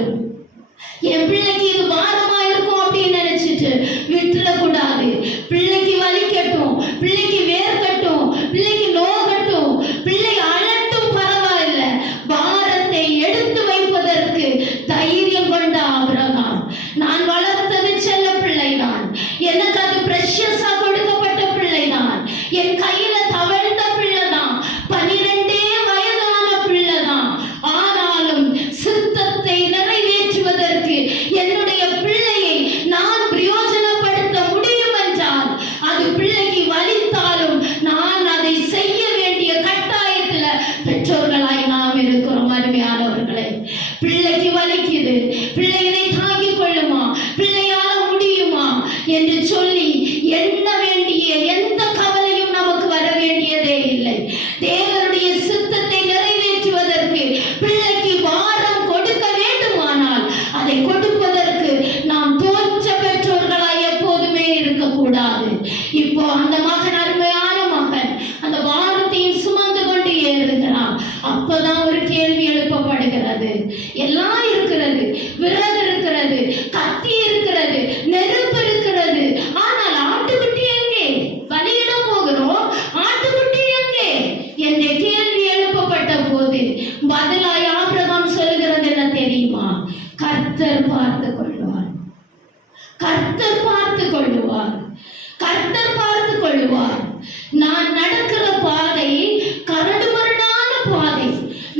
என் பிள்ளைக்கு இது பாரமா இருக்கும் அப்படின்னு நினைச்சிட்டு விட்டுறக்கூடாது. பிள்ளைக்கு வலிக்கட்டும், பிள்ளைக்கு வேர்க்கட்டும், பிள்ளைக்கு நோகட்டும், பிள்ளை அழட்டும், பரவாயில்லை. பாரத்தை எடுத்து வைப்பதற்கு தைரியம் கொண்ட ஆபிரகாம். நான் வளர்த்தது செல்ல பிள்ளைதான், எனக்கு அது பிரஷியஸா கொடுக்கப்பட்ட பிள்ளைதான், என் கையில தவழ்ந்த பிள்ளைதான், 12 வயதான பிள்ளைதான். ஆனாலும் சித்தத்தை நிறைவேற்றுவதற்கு என்னுடைய பிள்ளையை நான் பிரயோஜனப்படுத்த முடியும் என்றால் அது பிள்ளைக்கு வலித்தாலும் நான் அதை செய்ய வேண்டிய கட்டாயத்துல பெற்றோர்களாய் நாம் இருக்கிறோம். அருமையானவர்களே, பிள்ளைக்கு வலிக்குது, பிள்ளைகளை தாங்கிக் கொள்ளுமா, பிள்ளையால முடியுமா என்று சொல்லி எண்ண வேண்டிய எந்த கவலையும் நமக்கு வர வேண்டியதே இல்லை. தேவனுடைய சித்தத்தை நிறைவேற்றுவதற்கு பிள்ளைக்கு பாரம் கொடுக்க வேண்டுமானால் அதை கொடுப்பதற்கு நாம் தோற்ற பெற்றோர்களாய் எப்போதுமே இருக்கக்கூடாது. இப்போ அந்த மகன், அருமையான மகன், அந்த பாரத்தையும் சுமந்து கொண்டு ஏறுகிறான். அப்பதான் ஒரு கேள்வி எழுப்பப்படுகிறது. எல்லாம் இருக்கிறது, விறகு இருக்கிறது, கத்தி இருக்கிறது, நெருப்பு இருக்கிறது. ஆனால் ஆட்டுக்குட்டி எங்கே? பலியிட போகிறோம், ஆட்டுக்குட்டி எங்கே என்ற கேள்வி எழுப்பப்பட்ட போது பதிலாய் ஆபிரகாம் சொல்லுகிறது என்ன தெரியுமா? கர்த்தர் பார்த்து கொள்வார், கர்த்தர் பார்த்து கொள்வார், கர்த்தர் பார்த்து கொள்வார். நான் நடக்கிற பாதை கரடுமுரடான பாதை,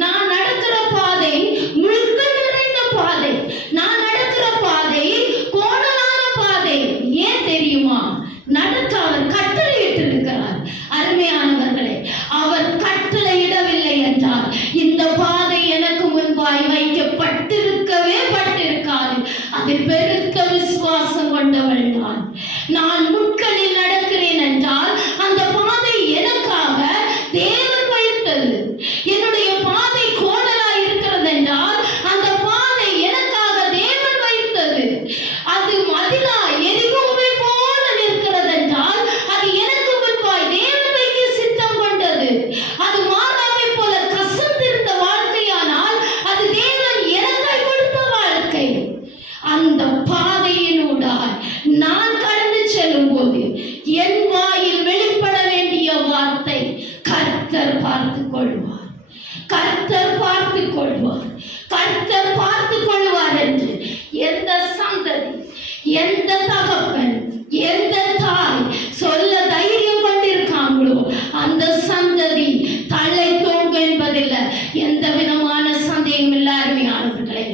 நான் நடக்கிற பாதை முழுக்க நிறைந்த பாதை, அதில் பெருத்த விசுவாசம் கொண்டவள் நான் முட்களில் நடக்கிறேன் என்றால் அந்த பாதை எனக்காக தேவன் வைத்தது. என்னுடைய பாதை கோணலாய் இருக்கிறது என்றால் அந்த பாதை எனக்காக தேவன் வைத்தது. அது மதிலா எரிகோவை போல நிற்கிறது என்றால் அது எனக்கு முன்பாய் தேவன் வைக்க சித்தம் கொண்டது. அது மாதாவை போல கசந்திருந்த வாழ்க்கையானால் அது தேவன் எனக்காய் கொடுத்த வாழ்க்கை. அந்த பாதையினூடாய் நான் கடந்து செல்லும் போது என் வாயில் வெளிப்பட வேண்டிய வார்த்தை கர்த்தர் பார்த்துக் கொள்வார், கர்த்தர் பார்த்துக் கொள்வார், கர்த்தர் பார்த்துக் கொள்வார் என்று எந்த சந்ததி, எந்த தகப்பன், எந்த தாய் சொல்ல தைரியம் கொண்டிருக்காங்களோ அந்த சந்ததி தலை தோங்கு என்பதில் எந்த விதமான சந்தேகம் இல்லை. அருமையானவர்களே,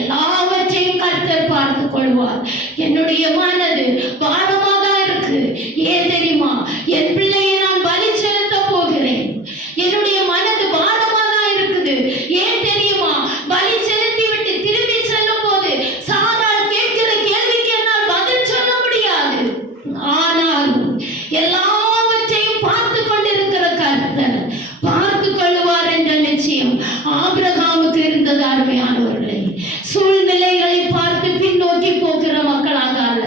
எல்லாவற்றையும் கர்த்தர் பார்த்துக் கொள்வார். என்னுடைய மனது பாரமாக இருக்கு. ஏன் தெரியுமா? என் பிள்ளையை நான் பலி செலுத்த போகிறேன். என்னுடைய மனது பாரமாக இருக்குது. ஏன் தெரியுமா? பலி செலுத்தி விட்டு திரும்பி செல்லும் போது சாராள் கேட்கிற கேள்விக்கு என்னால் பதில் சொல்ல முடியாது. ஆனாலும் எல்லாவற்றையும் பார்த்து கொண்டிருக்கிற கர்த்தர் பார்த்து கொள்வார் என்ற நிச்சயம் ஆபிரகாமுக்கு இருந்தது. அருமையானவர்களே, சூழ்நிலைகளை பார்த்து பின்னோக்கி போகிற மக்களாக அல்ல.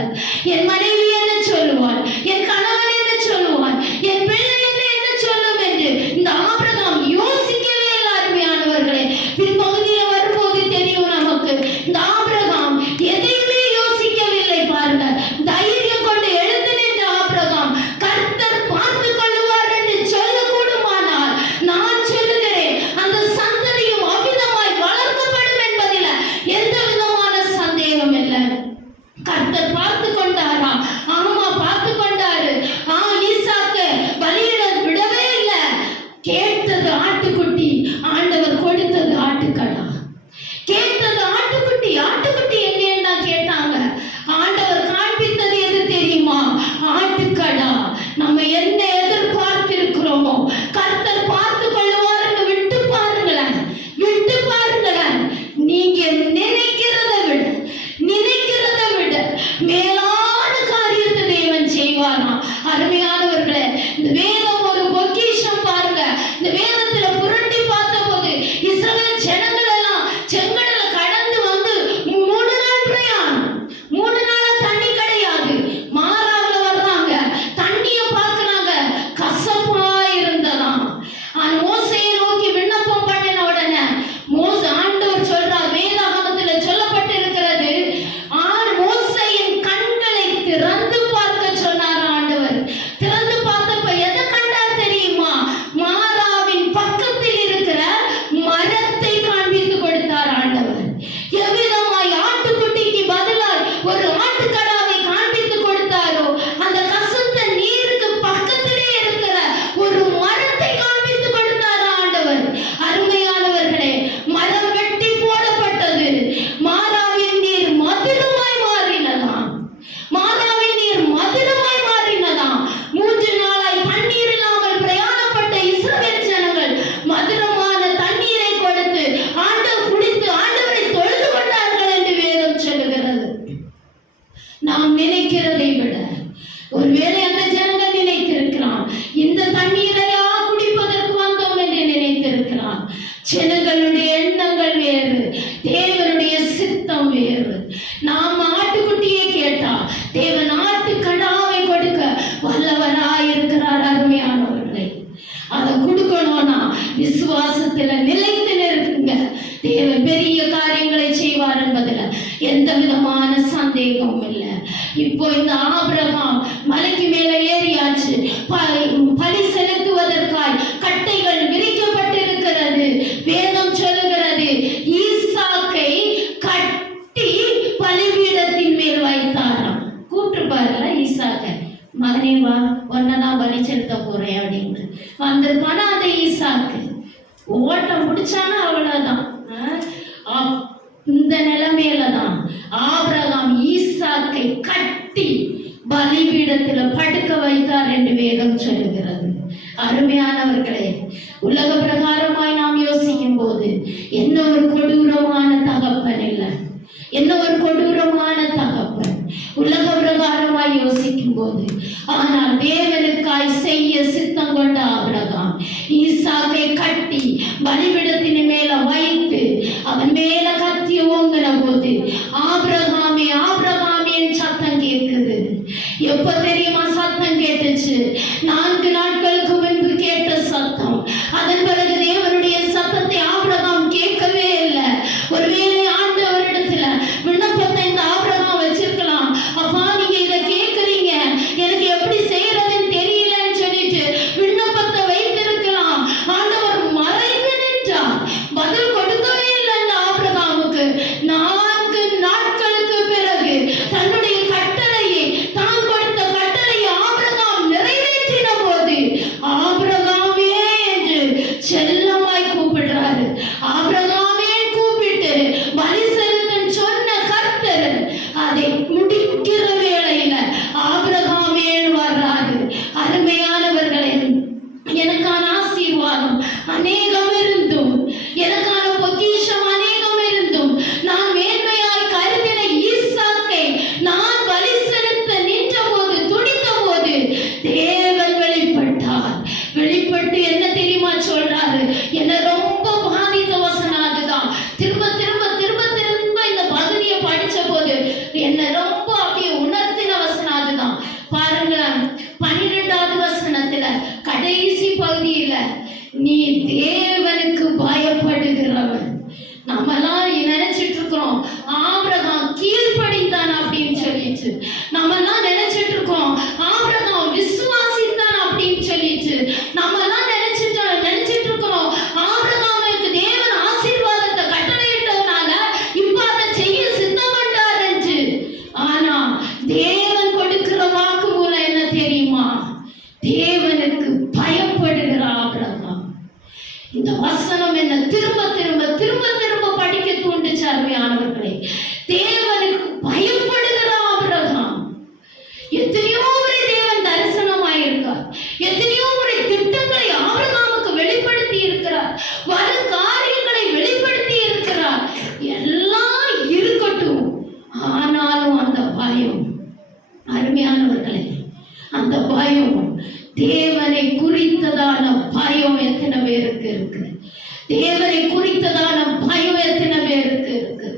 என் மனைவி என்ன சொல்லுவாள், என் கணவன் என்ன சொல்லுவான், என் பிள்ளை என்ன சொல்லும் என்று இந்த ஆபிரகாம் யோசிக்கவே இல்லை. அருமையானவர்களே, பின்பகுதியில் வரும்போது தெரியும் நமக்கு இந்த ஆபிரகாம் எதையுமே யோசிக்கவில்லை. பாருங்க, தைரியம் கொண்டு எழுந்து நின்ற ஆபிரகாம் கர்த்தர் பார்த்து கொள்ளுவார் என்று சொல்லக்கூடுமானால் நான் சொல்லுகிறேன், அந்த சந்ததியும் அவ்விதமாய் வளர்க்கப்படும் என்பதில் எந்த விதமான சந்தேகம் இல்லை. கர்த்தர் பார்த்து கொண்டாரா? ஆமா, பார்த்து கொண்டாரு. ஈசாக்கு பலியிட விடவே இல்லை. கேட்டது ஆட்டுக்குட்டி, ஆண்டவர் கொடுத்தது ஆட்டுக்கடா. கேட்டது ஆட்டுக்குட்டி, ஆட்டுக்குட்டி என்ன கேட்டாங்க. ஆண்டவர் காண்பித்தது எது தெரியுமா? ஆட்டுக்கடா. நம்ம என்ன எதிர்பார்த்திருக்கிறோமோ கர்த்தர் பார்த்து கொள்ளுவாருன்னு விட்டு பாருங்களேன், விட்டு பாருங்களேன். நீங்க நினைக்கிறதை விட மேலான காரியத்தை தேவன் செய்வானா? அருமையானவர்களே, இந்த வேதம் ஒரு பொக்கிஷம். பாருங்க, இந்த வேதத்துல புரட்டி பார்த்த போது இஸ்ரவேல் ஜனங்கள் எல்லாம் செங்கடல கடந்து வந்து 3 நாள் பிரயாணம். 3 நாளா தண்ணி கிடையாது. மாறாவில் வர்றாங்க, தண்ணிய பார்க்கறாங்க, கசப்பா இருந்ததாம். மோசையை நோக்கி விண்ணப்பம் பண்ணின உடனே ஆண்டவர் சொல்றார், வேதாகமத்துல சொல்லப்பட்டு இருக்கிறது, மோசையின் கண்களை திறந்து பார்க்க சொன்னார் ஆண்டவர். திறந்து பார்த்தப்ப எதை கண்டார் தெரியுமா? மாறாவின் பக்கத்தில் இருக்கிற மரத்தை காண்பித்து கொடுத்தார் ஆண்டவர். எவ்விதமாய் ஆட்டுக்குட்டிக்கு பதிலாய் ஒரு ஆட்டுக்கடாவை காண்பித்து கொடுத்தாரோ, அந்த கசந்த நீருக்கு பக்கத்திலே இருக்கிற ஒரு மரத்தை காண்பித்து கொடுத்தார் ஆண்டவர். அருமையானவர்களே, மரம் வெட்டி போடப்பட்டது. மாறாவின் நீர் மதுரமாய் மாறினதாம். மாறாவின் நீர் மதுரமாய் மாறினதாம். 3 நாளாய் தண்ணீர் இல்லாமல் பிரயாணப்பட்ட இஸ்ரவேல் ஜனங்கள் மதுரமான தண்ணீரை கொடுத்து ஆண்டவர் குடித்து ஆண்டவரை தொழுது கொண்டார்கள் என்று வேதம் சொல்லுகிறது. நாம் நினைக்கிறதை விட ஒருவேளை அந்த ஜனங்கள் நினைத்திருக்கிறான், இந்த தண்ணீரையா குடிப்பதற்கு வந்தோம் என்று நினைத்திருக்கிறான். ஜனங்களுடைய எண்ணங்கள் வேறு, தேவனுடைய சித்தம் வேறு. நாம் ஆட்டுக்குட்டியை கேட்டா தேவன் ஆட்டுக்கடாவை கொடுக்க வல்லவராயிருக்கிறார். அருமையானவர்களை, அதை கொடுக்கணும்னா விசுவாசத்துல நிலைத்து நிற்குங்க. தேவன் பெரிய காரியங்களை செய்வார் என்பதில் எந்த விதமான சந்தேகமும் இல்லை. இப்போ இந்த ஆபிரகாம் மலைக்கு மேல ஏறியாச்சு. பலி செலுத்துவதற்காய் கட்டைகள் விரிக்கப்பட்டிருக்கிறது. வேதம் சொல்லுகிறது, ஈசாக்கை கட்டி பலிபீடத்தின் மேல் வைத்தாராம். கூப்பிட்டு பாருல, ஈசாக்க மகனே வா, ஒன்னதான் பலி செலுத்த போறேன் அப்படின்னு வந்திருக்கானா அந்த ஈசாக்கு. ஓட்டம் முடிச்சானா அவ்வளவுதான். இந்த நிலைமையில தான் ஆபிரகாம் ஈசாக்கை கட்டி பலிபீடத்தில் படுக்க வைத்தார் என்று வேதம் சொல்லுகிறது. அருமையானவர்களே, உலக பிரகாரமாய் நாம் யோசிக்கும் போது என்ன ஒரு கொடூரமான தகப்பன் இல்லை, என்ன ஒரு கொடூரமான தகப்பன், உலக பிரகாரமாய் யோசிக்கும் போது. ஆனால் தேவனுக்காய் செய்ய சித்தம் கொண்ட ஆபிரகாம் ஈசாக்கை கட்டி பலிபீடத்தின் மேல வைத்து அவன் மேல கத்தி ஓங்கின போது ஆபிரகாமே ஆபிரகாமே சத்தம் கேட்குது. எப்ப தெரியுமா சத்தம் கேட்டுச்சு? 4 நாட்களுக்கு முன்பு கேட்ட சத்தம். அதன் பிறகு தேவனுடைய சத்தத்தை ஆபிரகாம் கேட்கவே இல்லை. ஒருவேளை ஆண்டவரிடத்துல விண்ணப்பத்தை இந்த ஆபிரகாம் வச்சிருக்கலாம். அப்பா, நீங்க இதை கேட்கறீங்க, எனக்கு எப்படி செய்யறதுன்னு தெரியலன்னு சொல்லிட்டு விண்ணப்பத்தை வைத்திருக்கலாம். ஆண்டவர் மறைந்து நின்றார், பதில் கொடுக்கவே இல்லை அந்த ஆபிரகாமுக்கு. 4 நாட்களுக்கு பிறகு தன்னுடைய கட்டளையை, தான் கொடுத்த கட்டளையை ஆபிரகாம் நிறைவேற்றின போது ஆபிரகாமே என்று செல்லமாய் கூப்பிடுறாரு. ஆபிரகாமே கூப்பிட்டு பலி செலுத்தன்னு சொன்ன கர்த்தர் அதை முடிக்கிற வேளையில ஆபிரகாமே வர்றாரு. அருமையானவர்களே, எனக்கான ஆசீர்வாதம் அநேகம் இருந்தும், எனக்கான பொக்கிஷம் அநேகம் இருந்தும், நான் மேன்மையாய் கருதின ஈசாக்கை நான் பலி செலுத்த நின்ற போது, துடித்த போது தேவன் வெளிப்பட்டார். வெளிப்பட்டு என்ன தெரியுமா சொல்றாரு? என்ன ரொம்ப பாதித்த வசனம் அதுதான். திரும்ப திரும்ப திரும்ப திரும்ப இந்த பகுதியை படிச்ச போது என்ன ரொம்ப அப்படியே உணர்த்தின வசனம் அதுதான். பாருங்களேன், 12வது வசனத்துல கடைசி பகுதியில, நீ தேவனுக்கு பயப்படுகிறவன். நம்மெல்லாம் நினைச்சிட்டு இருக்கிறோம் ஆபிரகாம் கீழ்ப்படிந்தான் அப்படின்னு சொல்லிட்டு. நம்மெல்லாம் நினைச்சிட்டு இருக்கோம் ஆபிரகாம் விசுவாசித்தான் அப்படின்னு சொல்லிட்டு. நம்மெல்லாம் நினைச்சிட்டு இருக்கிறோம் ஆபிரகாமுக்கு தேவன் ஆசீர்வாதத்தை கட்டளையிட்டதுனால இப்ப அதை செய்ய சித்தம் கொண்டார் என்று. ஆனா தேவன் கொடுக்கிற வாக்கு மூலம் என்ன தெரியுமா? தேவனுக்கு பயப்படுகிற ஆபிரகாம். இந்த வசனம் என்ன திரும்ப திரும்ப திரும்ப திரும்ப படிக்க தூண்டுச்சு. அருமையானவர்களே, தேவனுக்கு பயப்படுகிற ஆபிரகாம். எத்தனையோ முறை தேவன் தரிசனமாயிருக்கார், எத்தனையோ முறை திட்டங்களை ஆபிரகாமுக்கு வெளிப்படுத்தி இருக்கிறார், வரும் காரியங்களை வெளிப்படுத்தி இருக்கிறார். எல்லாம் இருக்கட்டும், ஆனாலும் அந்த பயம், அருமையானவர்களே, அந்த பயம், தேவனை குறித்ததான பயம் எத்தனை பேருக்கு இருக்கு? தேவனை குறித்ததான பயம் எத்தனை பேருக்கு இருக்கு?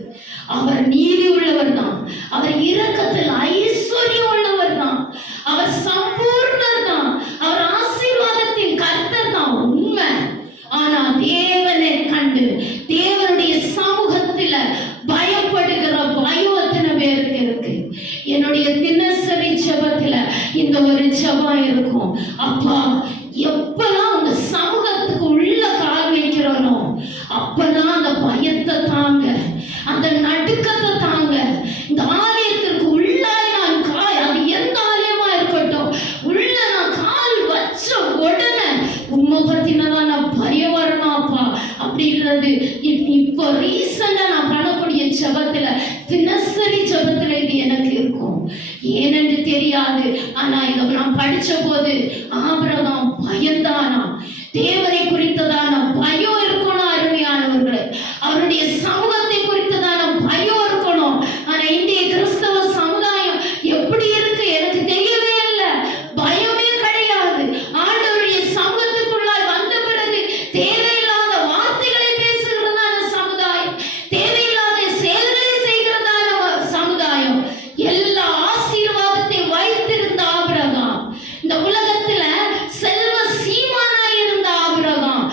அவர் நீதி உள்ளவர் தான், அவர் இரக்கத்தில் ஐஸ்வர்யம் உள்ளவர் தான், அவர் சம்பூர்ணர் தான், அவர் ஆசீர்வாதத்தின் கர்த்தர் தான், உண்மை. ஆனா தேவனை கண்டு தேவனுடைய சமூகத்துல பயப்படுகிற பயம் எத்தனை பேருக்கு இருக்கு? என்னுடைய தினசரி ஜெபத்துல இந்த ஒரு ஜெபம் இருக்கும். அப்பா, எப்பெல்லாம் அந்த சமூகத்துக்கு உள்ள கால் வைக்கிறோனோ அப்பதான் அந்த பயத்தை தாங்க, அந்த நடுக்கத்தை தாங்க. இந்த ஆலயத்திற்கு உள்ளாய் நான் அது எந்த ஆலயமா இருக்கட்டும், உள்ள நான் கால் வச்ச உடனே உண்முகத்தினதான் நான் பயம் வரணும்ப்பா அப்படின்றது. இப்போ ரீசெண்டா நான் பண்ணக்கூடிய ஜெபத்துல, தினசரி ஜெபத்துல இது எனக்கு இருக்கும். ஏனென்று தெரியாது, ஆனா இதை நான் படிச்ச போது ஆபிரகாம் பயந்தானா. தேவனை குறித்ததான பயம் இருக்கணும் அருமையானவர்களே, அவருடைய சமூகத்தை குறித்ததான பயம் இருக்கணும். ஆனா இந்திய கிறிஸ்தவ சமுதாயம் எப்படி இருக்கு எனக்கு தெரியவே இல்லை. பயமே கிடையாது. ஆண்டவருடைய சமூகத்துக்குள்ளாய் வந்த பிறகு தேவையில்லாத வார்த்தைகளை பேசுகிறதான சமுதாயம், தேவையில்லாத செயல்களை செய்கிறதான சமுதாயம். எல்லா ஆசீர்வாதத்தை வைத்திருந்த ஆபிரகாம், இந்த உலகத்துல செல்வ சீமானாய் இருந்த ஆபிரகாம்,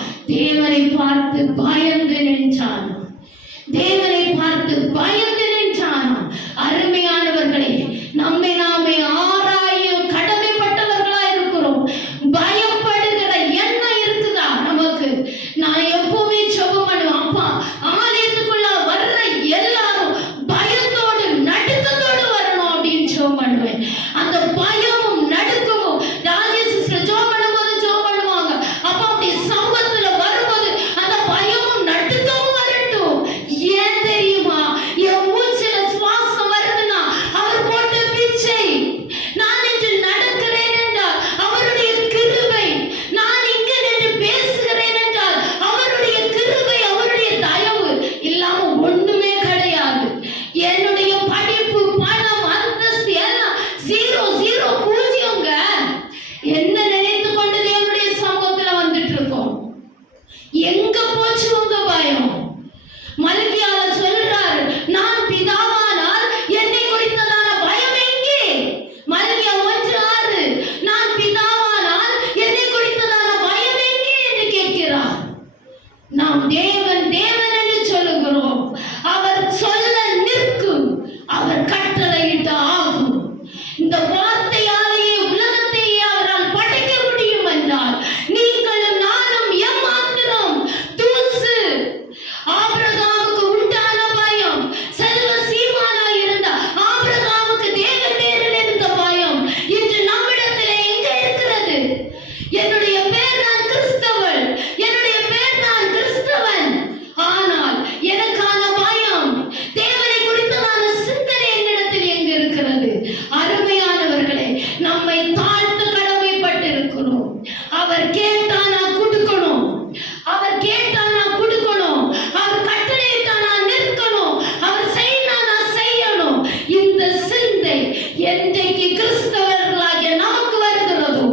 என்றைக்கு கிறிஸ்தவர்களாகிய நமக்கு வருகிறதோ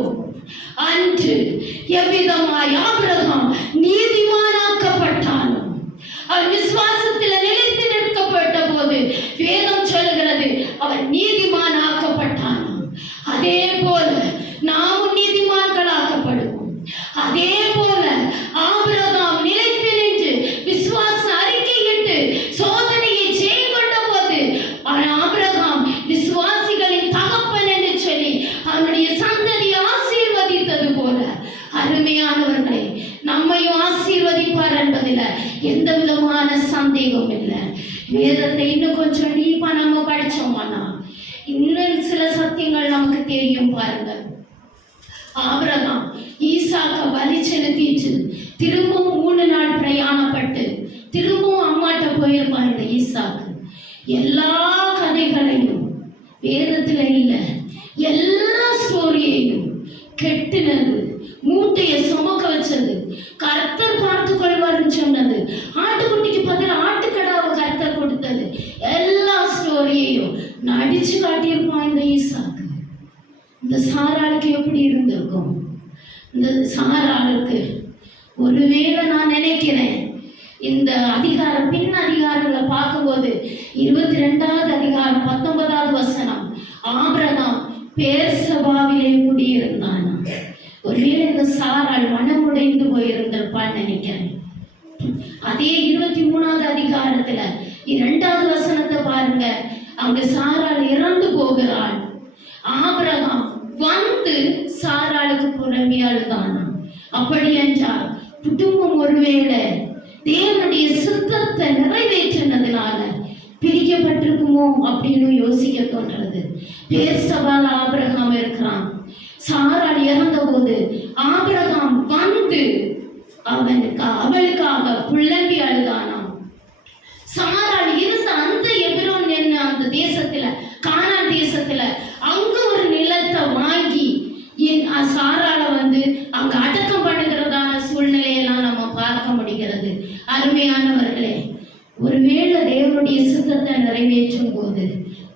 அன்று எவ்விதமாய் ஆபிரகாம் நீதிமானாக்கப்பட்டானோ, அவன் விசுவாசத்தில் நிலைத்து நிற்கப்பட்ட போது வேதம் சொல்கிறது அவன் நீதிமானாக்கப்பட்டானோ, அதே போல நாமும் நீதிமான்களாக்கப்படுவோம். அதே போல ஆபிரகாம் நிலைத்து நின்று விசுவாச அறிக்கையிட்டு சோதனையை ஜெயங்கொண்ட போது ஆபிரகாம் விசுவாசிகளின் தகப்பன் என்று சொல்லி அவனுடைய சந்ததியை ஆசீர்வதித்தது போல அருமையானவர்களே நம்மையும் ஆசீர்வதிப்பார் என்பதில் எந்த விதமான சந்தேகம் இல்லை. வேதத்தை இன்னும் கொஞ்சம் டீப்பா நம்ம படிச்சோமானா இன்னும் சில சத்தியங்கள் நமக்கு தெரியும். பாருங்கள், ஆபிரகாம் ஈசாக்க பலி செலுத்திட்டு திரும்பவும் 3 நாள் பிரயாணப்பட்டு திரும்பவும் அம்மாட்ட போயிருப்பான். இந்த ஈசாக்கு எல்லா கதைகளையும் வேதத்துல இல்லை, எல்லா ஸ்டோரியையும் கெட்டினது, மூட்டையை சுமக்க வச்சது, கர்த்தர் பார்த்து கொள்வார்னு சொன்னது, ஆட்டுக்குட்டிக்கு பதில் ஆட்டுக்கடாவை கர்த்தர் கொடுத்தது, எல்லா ஸ்டோரியையும் நடிச்சு காட்டியிருப்பான் இந்த ஈசாக்கு. இந்த சாராளுக்கு எப்படி இருந்திருக்கும்? இந்த சாராளுக்கு ஒருவேளை நான் நினைக்கிறேன் இந்த அதிகாரம் பின் அதிகாரங்களை பார்க்கும்போது 22வது அதிகாரம் 19வது வசனம், ஆபிரகாம் பெயர்சபாவிலே குடியிருந்தான். ஒருவேளை இந்த சாராள் மனமுடைந்து போயிருந்திருப்பான்னு நினைக்கிறேன். அதே 23வது அதிகாரத்துல 2வது வசனத்தை பாருங்க, அங்க சாராள் இறந்து போகிறாள். ஆபிரகாம் வந்து சாராளுக்கு புறம்பி அழுதானா. அப்படி என்றால் குடும்பம் ஒருவேளை தேவனுடைய சித்தத்தை நிறைவேற்றினதுனால பிரிக்கப்பட்டிருக்குமோ அப்படின்னு யோசிக்க தோன்றது. பெயர்சபால ஆபிரகாம் இருக்கிறான். சாராள் இறந்த போது ஆபிரகாம் வந்து அவளுக்காக புலம்பி அழுதானாம். சாராள் இருந்த அந்த எபிரோன் என்ன அந்த தேசத்துல, கானான் தேசத்துல, அங்க ஒரு நிலத்தை வாங்கி சாராளை வந்து அங்க அடக்கம் பண்ணுகிறதான சூழ்நிலையெல்லாம் நம்ம பார்க்க முடிகிறது. அருமையானவர்களே, ஒருவேளை தேவனுடைய சித்தத்தை நிறைவேற்றும் போது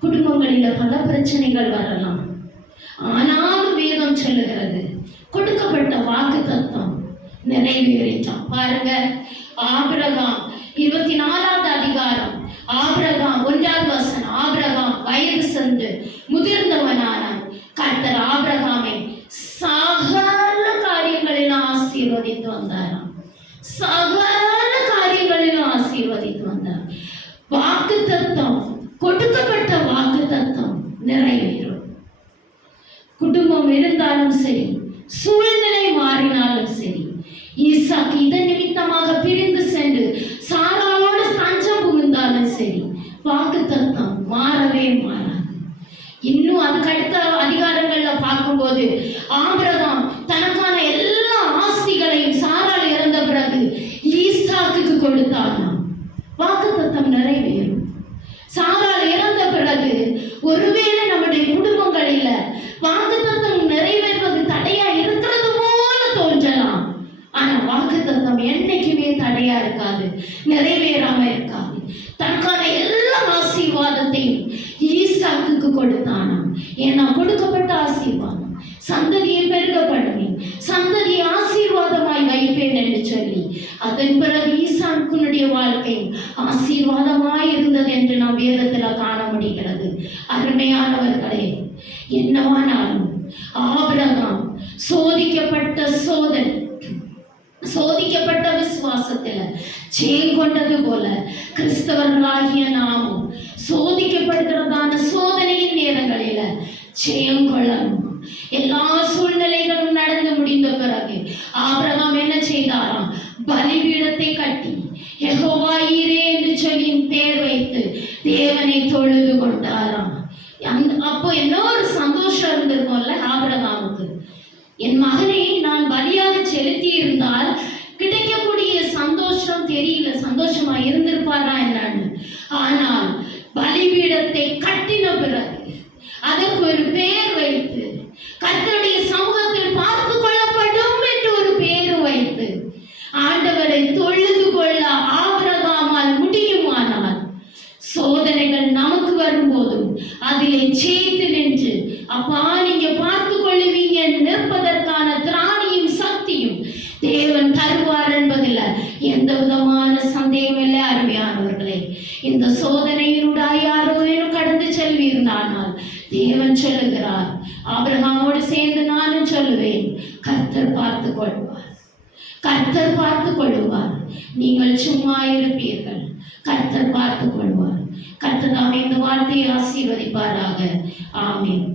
குடும்பங்களில பல பிரச்சனைகள் வரலாம். ஆனாலும் வேதம் சொல்லுகிறது கொடுக்கப்பட்ட வாக்கு தத்துவம் நிறைவேறிட்டான். பாருங்க, ஆபிரகாம் 24வது அதிகாரம், ஆபிரகாம் 1வது வசனம், ஆபிரகாம் வயது சென்று முதிர்ந்தவனானான். கர்த்தர் ஆபிரகாமை சகல காரியங்களிலும் ஆசீர்வதித்து வந்தாராம். சகல காரியங்களிலும் ஆசீர்வதித்து வந்தார். வாக்கு தத்துவம், கொடுக்கப்பட்ட வாக்கு தத்துவம் நிறைவேறும். குடும்பம் இருந்தாலும் சரி, சூழ்நிலை மாறினாலும் சரி, ஈசாக்கு இதன் நிமித்தமாக பிரிந்து சென்று சாராளோடு தஞ்சம் புகுந்தாலும் சரி, வாக்கு தத்துவம் மாறவே மாறாது. இன்னும் அதுக்கு அடுத்த அதிகாரங்கள்ல பார்க்கும்போது ஆபிரகாம் தனக்கான எல்லா ஆஸ்திகளையும் சாராள் இறந்த பிறகு ஈசாக்குக்கு கொடுத்தாராம். வாக்கு தத்துவம் நிறைவேறும். சாராள் இறந்த பிறகு ஒருவேளை நம்முடைய குடும்பங்களில் வாக்கு தத்துவம் நிறைவேறுவது தடையா இருக்கிறது போல தோன்றலாம். ஆனா வாக்கு தத்துவம் என்னைக்குமே தடையா இருக்காது, நிறைவேறாம இருக்காது. தனக்கான எல்லா ஆசீர்வாதத்தையும் ஈசாக்குக்கு கொடுத்தானாம். ஏன்னா கொடுக்கப்பட்ட ஆசீர்வாதம் சந்ததியை பெருக பண்ணுவேன், சந்ததியை ஆசீர்வாதமாய் வைப்பேன் என்று சொல்லி அதன் பிறகு ஈசாக்குனுடைய வாழ்க்கை ஆசீர்வாதமாய் இருந்தது என்று நாம் வேதத்துல காண முடிகிறது. அருமையானவர்களே, என்னவானாலும் ஆபிரகாம் சோதிக்கப்பட்ட விசுவாசத்துல ஜெயம் கொண்டது போல கிறிஸ்தவர்களாகிய நாமும் சோதிக்கப்படுகிறதான சோதனையின் நேரங்களில ஜெயம் கொள்ளணும். எல்லா சூழ்நிலைகளும் நடந்து முடிந்த பிறகு ஆபிரகாம் என்ன செய்தாராம்? பலிபீடத்தை கட்டி யெகோவா ஈரே என்று சொல்லி பேர் வைத்து தேவனை தொழுது கொண்டாராம். அப்போ என்ன ஒரு சந்தோஷம் இருந்திருக்கும்ல ஆபிரகாமுக்கு. என் மகனை நான் பலியாக செலுத்தி இருந்தால் கிடைக்கக்கூடிய சந்தோஷம் தெரியல, சந்தோஷமா இருந்திருப்பாரா என்னன்னு. ஆனால் பலிபீடத்தை கட்டின பிறகு அதற்கு ஒரு பெயர் வைத்து கர்த்தருடைய சமூகத்தில் பார்த்து கொள்ளப்படும் என்று ஒரு பெயர் வைத்து ஆண்டவரை தொழுது கொள்ள ஆபிரகாமால் முடியுமானால் சோதனைகள் நமக்கு வரும்போதும் அதிலே ஜெயித்து நின்று அப்பா நீங்க பார்த்து கொள்ளுவீங்க, நிற்பதற்கான திராணியும் சக்தியும் தேவன் தருவார் என்பதில் எந்த விதமான சந்தேகம் இல்லை. அருமையானவர்களே, இந்த சோதனையினுடைய யாரோவேனும் கடந்து செல்வீர்னானால் தேவன் சொல்லுகிறார், ஆபிரகாமோடு சேர்ந்து நானும் சொல்லுவேன், கர்த்தர் பார்த்து கொள்வார், கர்த்தர் பார்த்து கொள்வார். நீங்கள் சும்மா இருப்பீர்கள், கர்த்தர் பார்த்து கொள்வார். கர்த்தர் தாமே இந்த வார்த்தையை ஆசீர்வதிப்பாராக. ஆமென்.